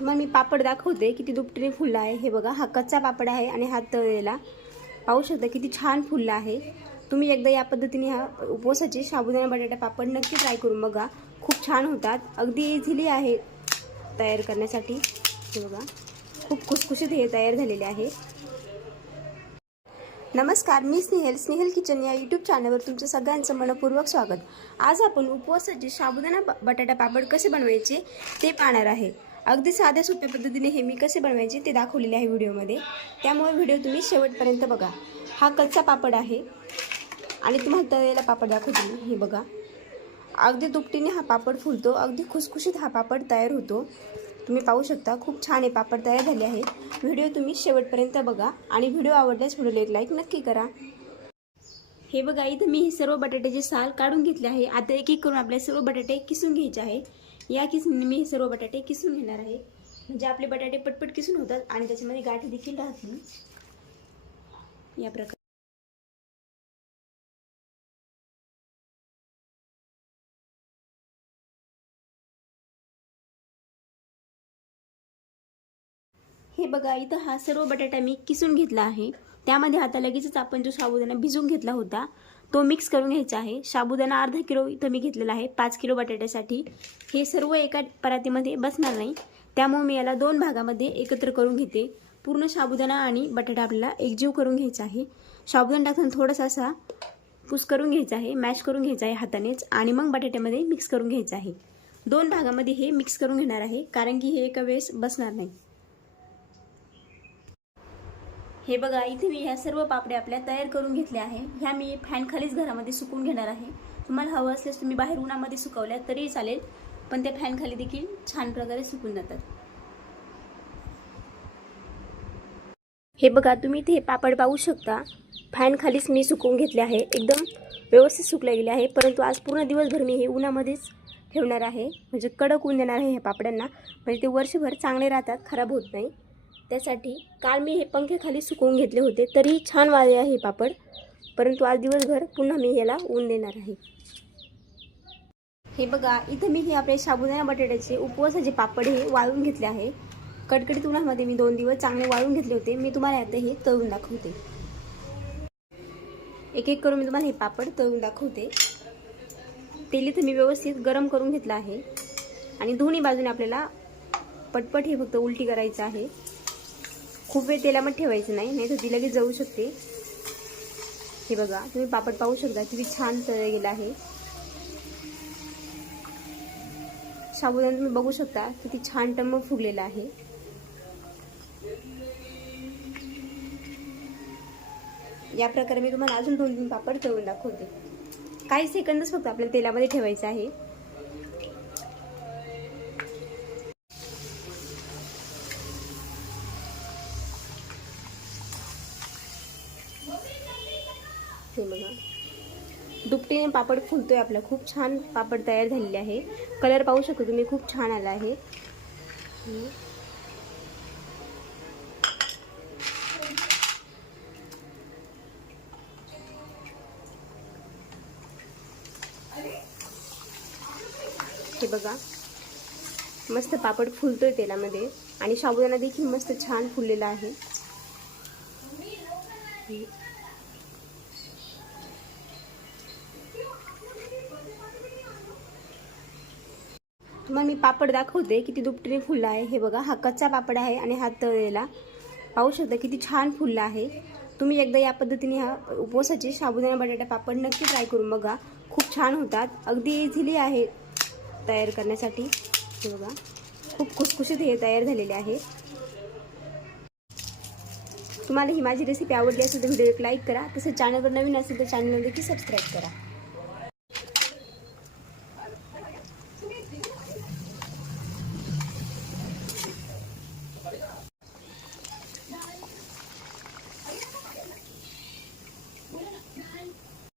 तुम्हाला मी पापड दाखवते किती दुपटीने फुलला आहे। हे बघा, हा कच्चा पापड आहे आणि हा तळलेला। पाहू शकता किती छान फुलला आहे। तुम्ही एकदा या पद्धतीने हा उपवासाचे साबुदाणा बटाटा पापड नक्की ट्राय करून बघा, खूप छान होतात। अगदी इझिली आहे तयार करण्यासाठी। हे बघा, खूप खुसखुशीत हे तयार झालेले आहे। नमस्कार, मी स्नेहल किचन या यूट्यूब चॅनलवर तुमचं सगळ्यांचं मनपूर्वक स्वागत। आज आपण उपवासाचे साबुदाणा बटाटा पापड कसे बनवायचे ते पाहणार आहे। अगदी साध्या सोप्या पद्धतीने हे मी कसे बनवायचे ते दाखवलेले आहे व्हिडिओमध्ये, त्यामुळे व्हिडिओ तुम्ही शेवटपर्यंत बघा। हा कच्चा पापड आहे आणि तुम्हाला तळलेला पापड दाखवते मी। हे बघा, अगदी दुपटीने हा पापड फुलतो, अगदी खुसखुशीत हा पापड तयार होतो। तुम्ही पाहू शकता खूप छान हे पापड तयार झाले आहे। व्हिडिओ तुम्ही शेवटपर्यंत बघा आणि व्हिडिओ आवडल्यास व्हिडिओला एक लाईक नक्की करा। हे बघा, इथे मी हे सर्व बटाट्याचे साल काढून घेतले आहे। आता एक एक करून आपले सर्व बटाटे किसून घ्यायचे आहे। या किसणीने मी हे सर्व बटाटे किसून घेणार आहे, म्हणजे आपले बटाटे पटपट किसून होतात आणि त्याच्यामध्ये गाठी देखील राहत नाही। या प्रकारे हे बघा, इथं हा सर्व बटाटा मी किसून घेतला आहे। त्यामध्ये आता लगेचच आपण जो साबुदाणा भिजवून घेतला होता तो मिक्स करून घ्यायचा आहे। साबुदाणा अर्धा किलो इथं मी घेतलेला आहे 5 किलो बटाट्यासाठी। हे सर्व एका परातीमध्ये बसणार नाही, त्यामुळे मी याला 2 भागामध्ये एकत्र करून घेते। पूर्ण साबुदाणा आणि बटाटा आपल्याला एकजीव करून घ्यायचा आहे। साबुदाणा टाकताना थोडासा असा पुस करून घ्यायचा आहे, मॅश करून घ्यायचा आहे हातानेच, आणि मग बटाट्यामध्ये मिक्स करून घ्यायचं आहे। 2 भागामध्ये हे मिक्स करून घेणार आहे, कारण की हे एका वेळेस बसणार नाही। हे बघा, इथे मी ह्या सर्व पापड्या आपल्या तयार करून घेतल्या आहे। ह्या मी फॅन खालीच घरामध्ये सुकून घेणार आहे। तुम्हाला हवं असल्यास तुम्ही बाहेर उन्हामध्ये सुकवल्या तरी चालेल, पण त्या फॅन खाली देखील छान प्रकारे सुकून जातात। हे बघा, तुम्ही इथे पापड पाहू शकता, फॅन खालीच मी सुकवून घेतले आहे। एकदम व्यवस्थित सुकले गेले आहे, परंतु आज पूर्ण दिवसभर मी हे उन्हामध्येच ठेवणार आहे, म्हणजे कडक ऊन देणार आहे ह्या पापड्यांना, म्हणजे ते वर्षभर चांगले राहतात, खराब होत नाही। त्यासाठी काल मी हे पंख्याखाली सुकवून घेतले होते, तरी छान वाळले आहे हे पापड, परंतु आज दिवसभर पुन्हा मी याला ऊन देणार आहे। हे बघा, इथे मी हे आपले साबुदाणा बटाट्याचे उपवासाचे पापड हे वाळून घेतले आहे। कडकडीत उन्हामध्ये मी 2 दिवस चांगले वाळून घेतले होते। मी तुम्हाला आता हे तळून दाखवते। एक एक करून मी तुम्हाला हे पापड तळून दाखवते। तेल इथे मी व्यवस्थित गरम करून घेतलं आहे आणि दोन्ही बाजूने आपल्याला पटपट हे फक्त उलटी करायचं आहे। खूप वेळ तेलामध्ये ठेवायचं नाही, नाही तर ती लगेच जळू शकते। हे बघा, तुम्ही पापड पाहू शकता किती छान तळले गेला आहे। साबुदाणा तुम्ही बघू शकता किती छान टम्म फुगलेला आहे। या प्रकारे मी तुम्हाला अजून 2-3 पापड तळून दाखवते। काही सेकंदच फक्त आपल्याला तेलामध्ये ठेवायचं आहे। हे बघा, दुपटीने पापड फुलतोय आपला, खूप छान पापड तयार झालेले आहे। कलर पाहू शकता तुम्ही, खूप छान आला आहे। हे बघा, मस्त पापड फुलतोय तेलामध्ये आणि साबुदाणा देखील मस्त छान फुललेला आहे। तुम्हाला मी पापड दाखवते किती दुपटीने फुलला आहे। हे बघा, हा कच्चा पापड आहे आणि हा तळलेला। पाहू शकता किती छान फुलला आहे। तुम्ही एकदा या पद्धतीने हा उपवासाचे साबुदाणा बटाटा पापड नक्की ट्राय करून बघा, खूप छान होतात। अगदी इझिली आहे तयार करण्यासाठी। हे बघा, खूप खुसखुशीत हे तयार झालेले आहे। तुम्हाला ही माझी रेसिपी आवडली असेल तर व्हिडिओ एक लाईक करा, तसेच चॅनलवर नवीन असेल तर चॅनलला देखील सबस्क्राईब करा।